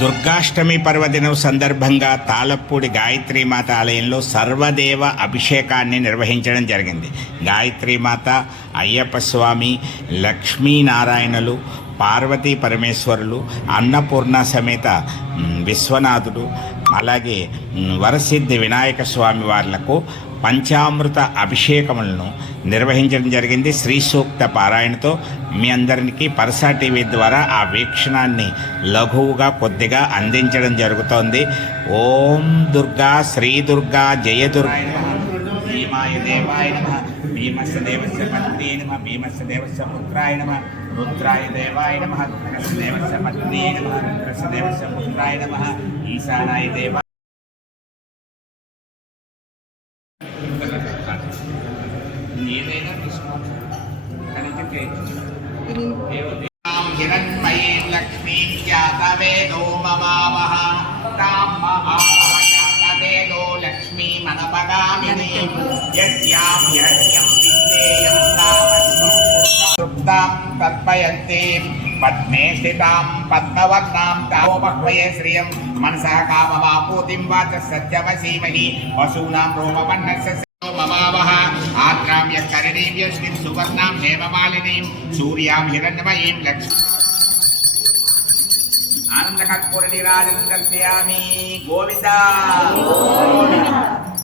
దుర్గాష్టమి పర్వదినం సందర్భంగా తాళప్పూడి గాయత్రీమాత ఆలయంలో సర్వదేవ అభిషేకాన్ని నిర్వహించడం జరిగింది. గాయత్రీమాత, అయ్యప్ప స్వామి, లక్ష్మీనారాయణులు, పార్వతీ పరమేశ్వరులు, అన్నపూర్ణ సమేత విశ్వనాథుడు, అలాగే వరసిద్ధి వినాయక స్వామి వార్లకు పంచామృత అభిషేకములను నిర్వహించడం జరిగింది. శ్రీ సూక్త పారాయణతో మీ అందరికీ పరసా టీవీ ద్వారా ఆ వీక్షణాన్ని లఘువుగా కొద్దిగా అందించడం జరుగుతోంది. ఓం దుర్గా, శ్రీ దుర్గా, జయ దుర్గా, భీమాయ దేవాయ నమః, భీమస్య దేవస్య పత్న్యై నమః, భీమస్య దేవస్య పుత్రాయ నమః, రుద్రాయ దేవాయ నమః, రుద్రస్య దేవస్య పత్న్యై నమః, రుద్రస్య దేవస్య పుత్రాయ నమః, ఈశానాయ దేవాయ ఏదైనా తీసుకోవచ్చు. హిరణ్మయీం లక్ష్మీం జాతవేదో మమావహ తాం మహావహ జాతవేదో లక్ష్మీమనపగామినీం యస్యాం హిరణ్యం విందేయం తామస్సుప్తాం కల్పయంతీం పద్మే స్థితాం పద్మవర్ణాం తామోపహ్వయే శ్రియం మనసః కామవాపూతిం వాచ సత్యవసీమహి వసూనాం రోమవర్ణస్య మమావహ ఆత్రామ్య కరణీం యష్టిం సువర్ణాం హేమమాలినీం సూర్యాం హిరణ్మయీం లక్ష్మీ ఆనందకర్పూర నీరాజనం దర్శయామి. గోవిందా.